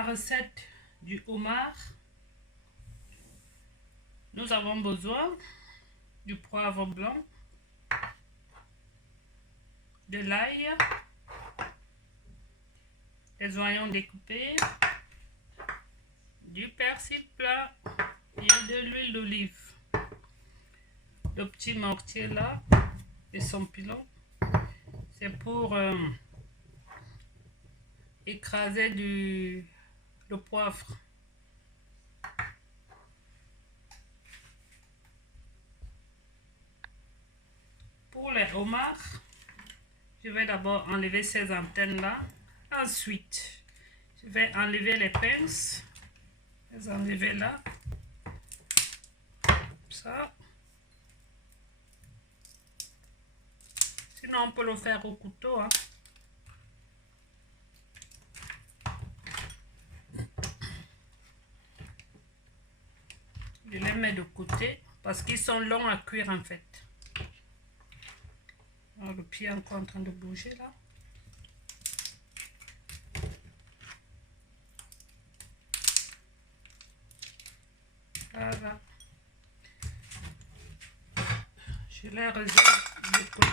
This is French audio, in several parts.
la recette du homard, nous avons besoin du poivre blanc, de l'ail, des oignons découpés, du persil plat et de l'huile d'olive. Le petit mortier là, et son pilon, c'est pour écraser le poivre. Pour les homards, je vais d'abord enlever ces antennes là. Ensuite, je vais enlever les pinces. Les enlever là. Ça. Sinon, on peut le faire au couteau. Hein. Je les mets de côté parce qu'ils sont longs à cuire en fait. Alors, le pied est encore en train de bouger là. Voilà. Je les réserve de côté.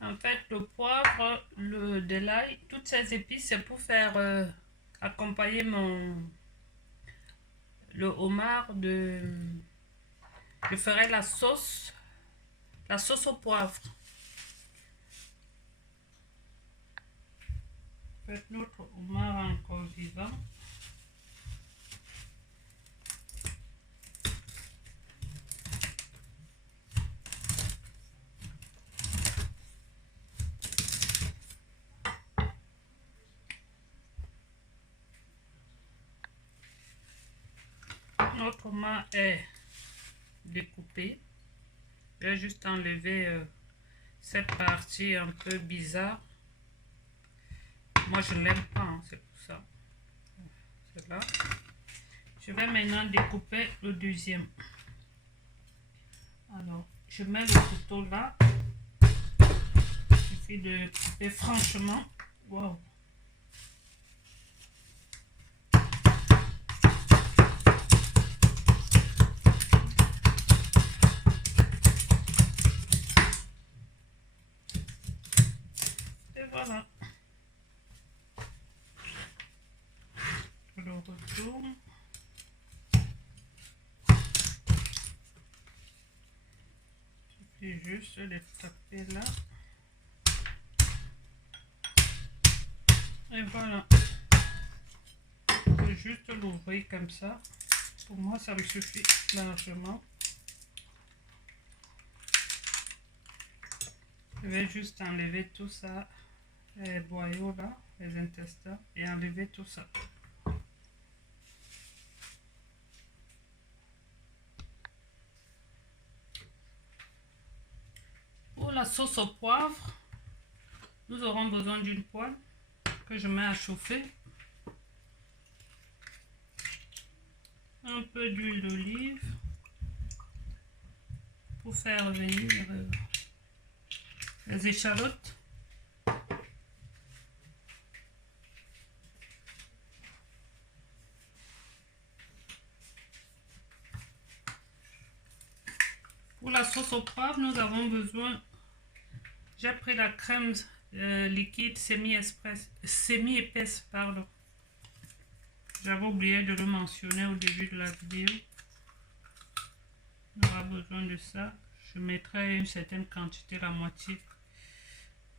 En fait, le poivre, de l'ail, toutes ces épices, c'est pour faire accompagner le homard je ferai la sauce au poivre. En fait, notre homard est encore vivant. Notre homard est découpé. Je vais juste enlever cette partie un peu bizarre. Moi, je ne l'aime pas, hein, c'est pour ça. C'est là. Je vais maintenant découper le deuxième. Alors, je mets le couteau là. Il suffit de couper franchement. Wow. Et voilà. Je le retourne. Il suffit juste de taper là. Et voilà. Je peux juste l'ouvrir comme ça. Pour moi, ça me suffit largement. Je vais juste enlever tout ça, les boyaux là, les intestins, et enlever tout ça. Pour la sauce au poivre, nous aurons besoin d'une poêle que je mets à chauffer. Un peu d'huile d'olive pour faire venir les échalotes. Pour la sauce au poivre, nous avons besoin, j'ai pris la crème liquide semi-épaisse, pardon. J'avais oublié de le mentionner au début de la vidéo. On aura besoin de ça. Je mettrai une certaine quantité, la moitié.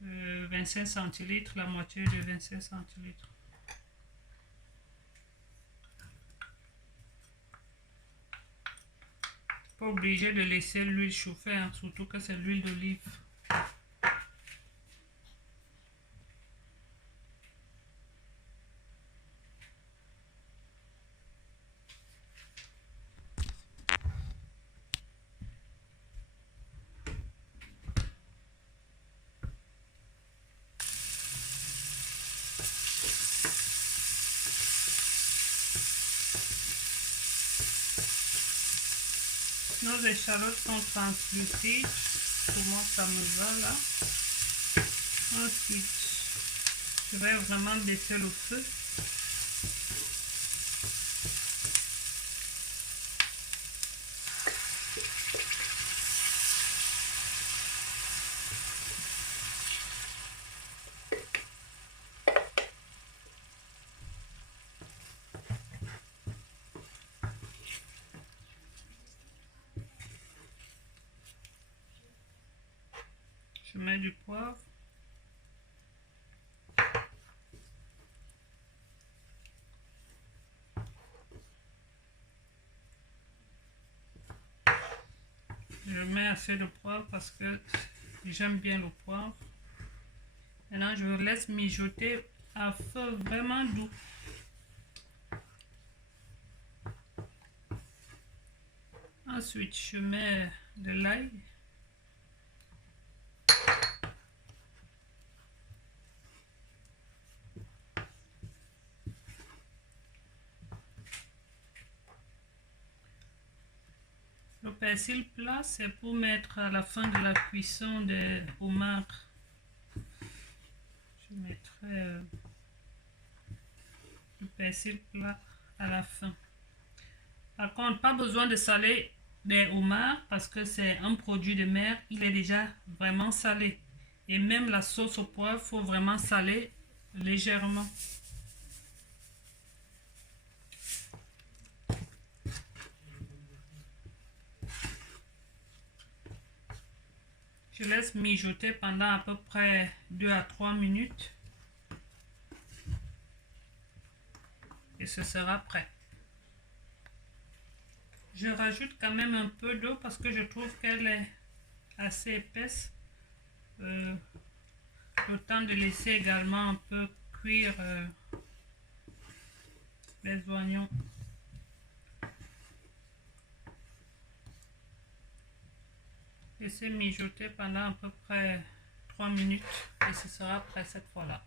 25 centilitres, la moitié de 25 centilitres. Pas obligé de laisser l'huile chauffer, hein, surtout que c'est l'huile d'olive. Nos échalotes sont translucides. Pour moi, ça me va là. Ensuite, je vais vraiment baisser le feu. Je mets du poivre. Je mets assez de poivre parce que j'aime bien le poivre. Maintenant, je laisse mijoter à feu vraiment doux. Ensuite, je mets de l'ail. Le persil plat, c'est pour mettre à la fin de la cuisson des homards. Je mettrai du persil plat à la fin. Par contre, pas besoin de saler les homards parce que c'est un produit de mer, il est déjà vraiment salé. Et même la sauce au poivre, il faut vraiment saler légèrement. Je laisse mijoter pendant à peu près 2 à 3 minutes. Et ce sera prêt. Je rajoute quand même un peu d'eau parce que je trouve qu'elle est assez épaisse. Le temps de laisser également un peu cuire les oignons. Laissez mijoter pendant à peu près 3 minutes et ce sera prêt cette fois-là.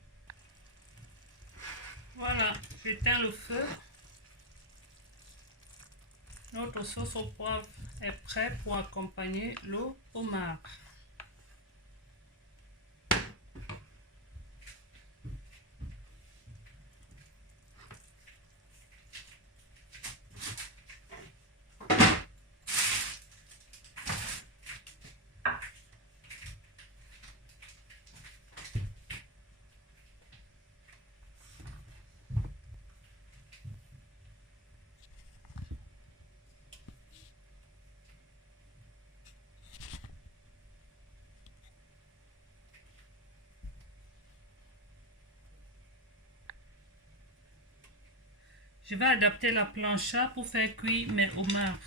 Voilà, j'éteins le feu. Notre sauce au poivre est prête pour accompagner le homard. Je vais adapter la plancha pour faire cuire mes homards.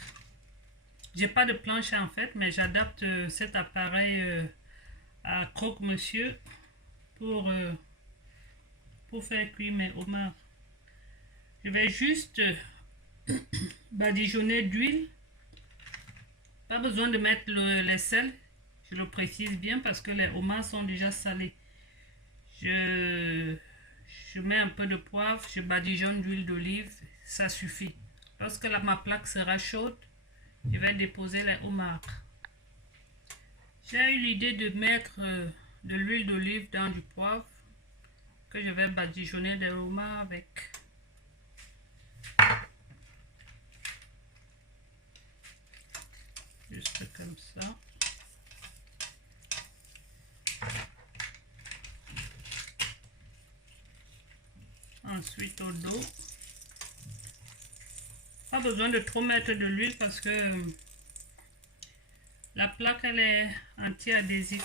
J'ai pas de plancha en fait, mais j'adapte cet appareil à croque-monsieur pour faire cuire mes homards. Je vais juste badigeonner d'huile. Pas besoin de mettre les sels, je le précise bien parce que les homards sont déjà salés. Je mets un peu de poivre, je badigeonne d'huile d'olive, ça suffit. Lorsque ma plaque sera chaude, je vais déposer les homards. J'ai eu l'idée de mettre de l'huile d'olive dans du poivre que je vais badigeonner des homards avec. Juste comme ça. Ensuite au dos. Pas besoin de trop mettre de l'huile parce que la plaque elle est anti-adhésive.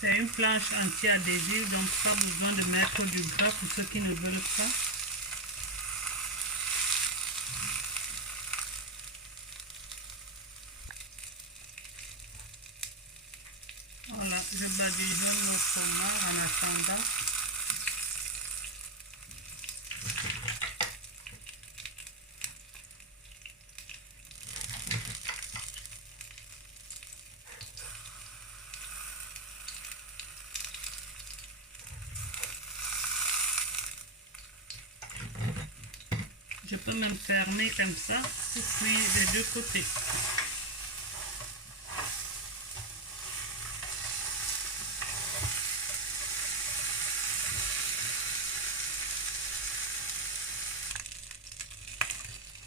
C'est une planche anti-adhésive, donc pas besoin de mettre du gras pour ceux qui ne veulent pas. Voilà, je badigeonne le fromage en attendant. peux même fermer comme ça pour cuire des deux côtés.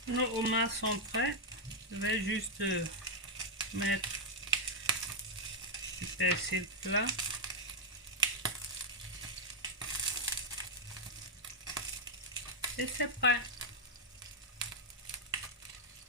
Nos homards sont prêts. Je vais juste mettre du persil plat. Et c'est prêt.